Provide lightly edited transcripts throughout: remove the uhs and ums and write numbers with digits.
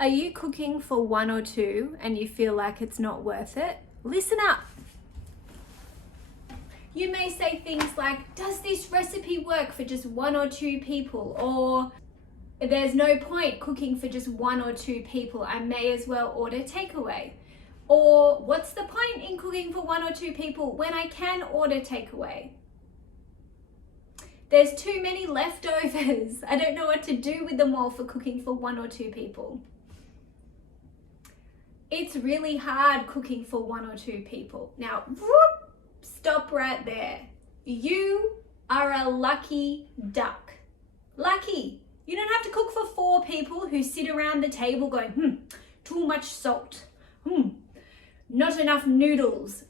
Are you cooking for one or two and you feel like it's not worth it? Listen up. You may say things like, does this recipe work for just one or two people? Or there's no point cooking for just one or two people. I may as well order takeaway. Or what's the point in cooking for one or two people when I can order takeaway? There's too many leftovers. I don't know what to do with them all for cooking for one or two people. It's really hard cooking for one or two people. Now, stop right there. You are a lucky duck. Lucky. You don't have to cook for 4 people who sit around the table going, too much salt. Not enough noodles.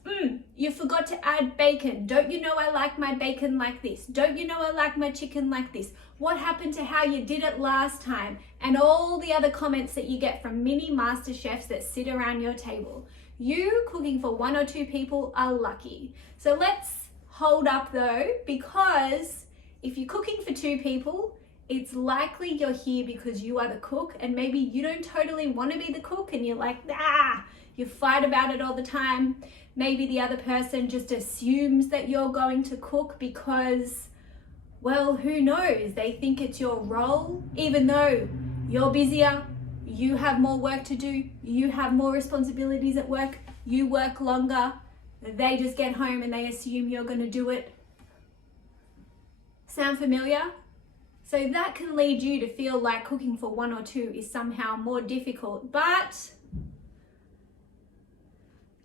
You forgot to add bacon. Don't you know I like my bacon like this? Don't you know I like my chicken like this? What happened to how you did it last time? And all the other comments that you get from mini master chefs that sit around your table. You cooking for 1 or 2 people are lucky. So let's hold up though, because if you're cooking for 2 people, it's likely you're here because you are the cook, and maybe you don't totally want to be the cook and you're like, you fight about it all the time. Maybe the other person just assumes that you're going to cook because, well, who knows? They think it's your role, even though you're busier, you have more work to do, you have more responsibilities at work, you work longer, they just get home and they assume you're going to do it. Sound familiar? So that can lead you to feel like cooking for 1 or 2 is somehow more difficult, but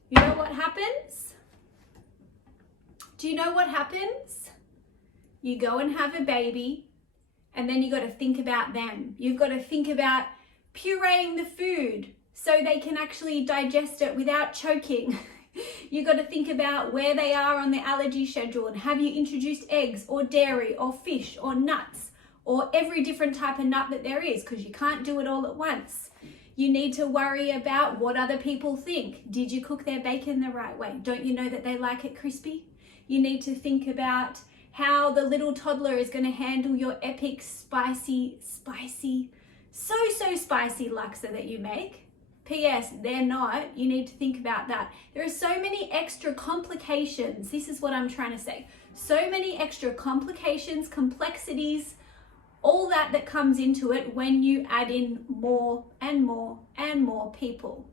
you know what happens? Do you know what happens? You go and have a baby, and then you got to think about them. You've got to think about pureeing the food so they can actually digest it without choking. You got to think about where they are on the allergy schedule, and have you introduced eggs or dairy or fish or nuts or every different type of nut that there is, because you can't do it all at once. You need to worry about what other people think. Did you cook their bacon the right way? Don't you know that they like it crispy? You need to think about how the little toddler is going to handle your epic spicy, so spicy laksa that you make. P.S. They're not. You need to think about that. There are so many extra complications. This is what I'm trying to say. So many extra complications, complexities, all that comes into it when you add in more and more and more people.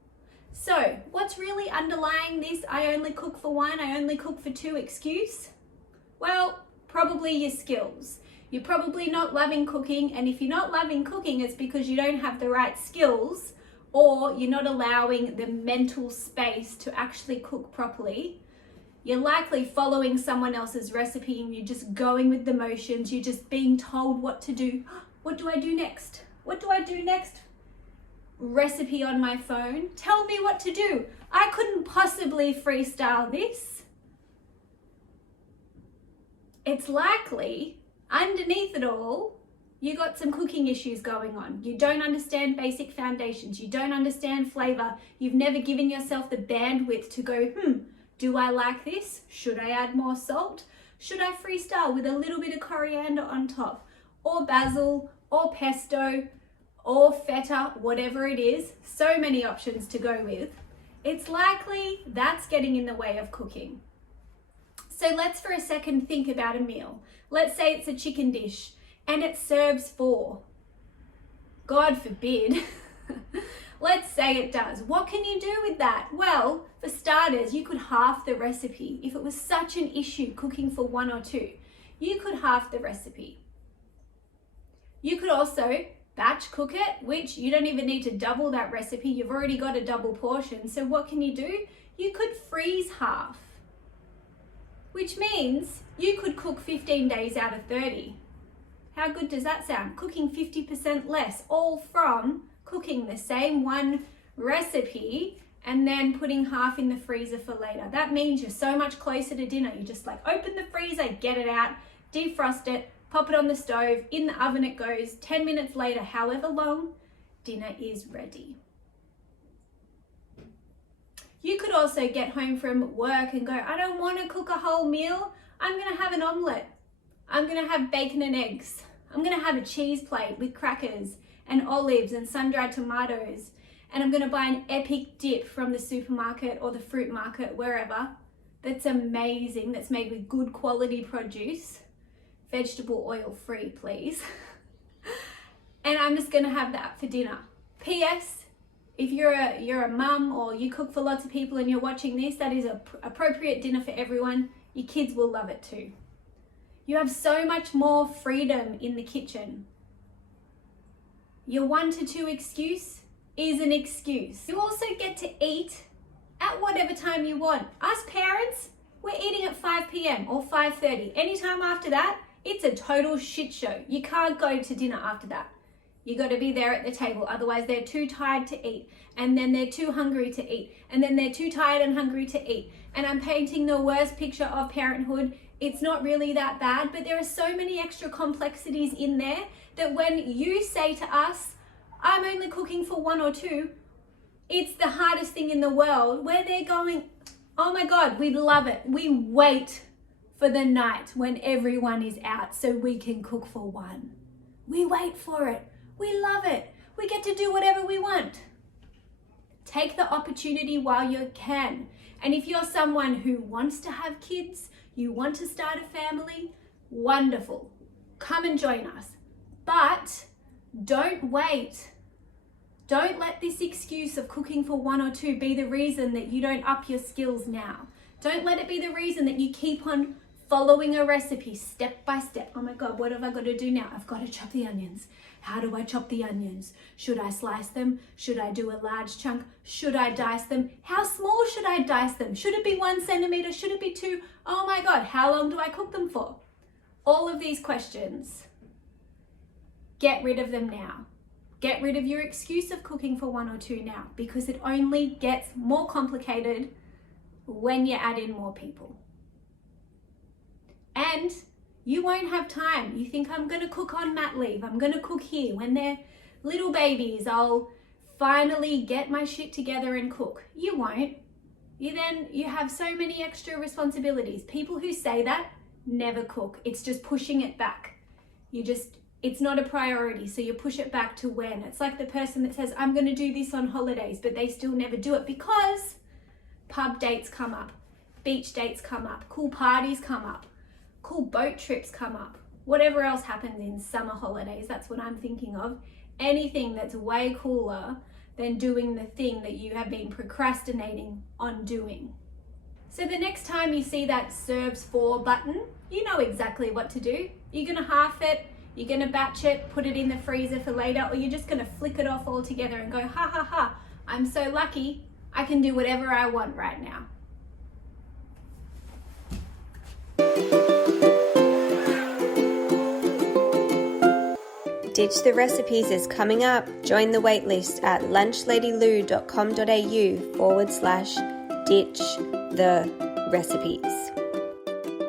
So what's really underlying this I only cook for 1, I only cook for 2 excuse? Well, probably your skills. You're probably not loving cooking, and if you're not loving cooking, it's because you don't have the right skills, or you're not allowing the mental space to actually cook properly. You're likely following someone else's recipe and you're just going with the motions. You're just being told what to do. What do I do next? What do I do next? Recipe on my phone. Tell me what to do. I couldn't possibly freestyle this. It's likely underneath it all, you got some cooking issues going on. You don't understand basic foundations. You don't understand flavor. You've never given yourself the bandwidth to go, do I like this? Should I add more salt? Should I freestyle with a little bit of coriander on top? Or basil, or pesto, or feta, whatever it is. So many options to go with. It's likely that's getting in the way of cooking. So let's for a second think about a meal. Let's say it's a chicken dish and it serves 4. God forbid. Let's say it does. What can you do with that? Well, for starters, you could half the recipe. If it was such an issue cooking for 1 or 2, you could half the recipe. You could also batch cook it, which you don't even need to double that recipe. You've already got a double portion. So what can you do? You could freeze half, which means you could cook 15 days out of 30. How good does that sound? Cooking 50% less, all from cooking the same one recipe and then putting half in the freezer for later. That means you're so much closer to dinner. You just like open the freezer, get it out, defrost it, pop it on the stove, in the oven it goes. 10 minutes later, however long, dinner is ready. You could also get home from work and go, I don't want to cook a whole meal. I'm going to have an omelette. I'm going to have bacon and eggs. I'm going to have a cheese plate with crackers and olives and sun-dried tomatoes. And I'm going to buy an epic dip from the supermarket or the fruit market, wherever, that's amazing, that's made with good quality produce. Vegetable oil free, please. And I'm just going to have that for dinner. P.S. If you're a mum or you cook for lots of people and you're watching this, that is an appropriate dinner for everyone. Your kids will love it too. You have so much more freedom in the kitchen. Your 1 to 2 excuse is an excuse. You also get to eat at whatever time you want. Us parents, we're eating at 5 p.m. or 5:30. Anytime after that, it's a total shit show. You can't go to dinner after that. You got to be there at the table, otherwise they're too tired to eat, and then they're too hungry to eat, and then they're too tired and hungry to eat. And I'm painting the worst picture of parenthood. It's not really that bad, but there are so many extra complexities in there that when you say to us, I'm only cooking for 1 or 2, it's the hardest thing in the world, where they're going, oh my God, we love it. We wait for the night when everyone is out so we can cook for 1. We wait for it. We love it. We get to do whatever we want. Take the opportunity while you can. And if you're someone who wants to have kids, you want to start a family, wonderful. Come and join us. But don't wait. Don't let this excuse of cooking for 1 or 2 be the reason that you don't up your skills now. Don't let it be the reason that you keep on following a recipe step by step. Oh my God, what have I got to do now? I've got to chop the onions. How do I chop the onions? Should I slice them? Should I do a large chunk? Should I dice them? How small should I dice them? Should it be 1 centimeter? Should it be 2? Oh my God, how long do I cook them for? All of these questions, get rid of them now. Get rid of your excuse of cooking for 1 or 2 now, because it only gets more complicated when you add in more people. And you won't have time. You think, I'm going to cook on mat leave. I'm going to cook here. When they're little babies, I'll finally get my shit together and cook. You won't. You have so many extra responsibilities. People who say that never cook. It's just pushing it back. It's not a priority, so you push it back to when. It's like the person that says, I'm going to do this on holidays, but they still never do it because pub dates come up, beach dates come up, cool parties come up, cool boat trips come up, whatever else happens in summer holidays. That's what I'm thinking of. Anything that's way cooler than doing the thing that you have been procrastinating on doing. So the next time you see that serves for button, you know exactly what to do. You're going to half it, you're going to batch it, put it in the freezer for later, or you're just going to flick it off altogether and go, ha ha ha, I'm so lucky, I can do whatever I want right now. Ditch the Recipes is coming up. Join the waitlist at lunchladielou.com.au/ditch the recipes.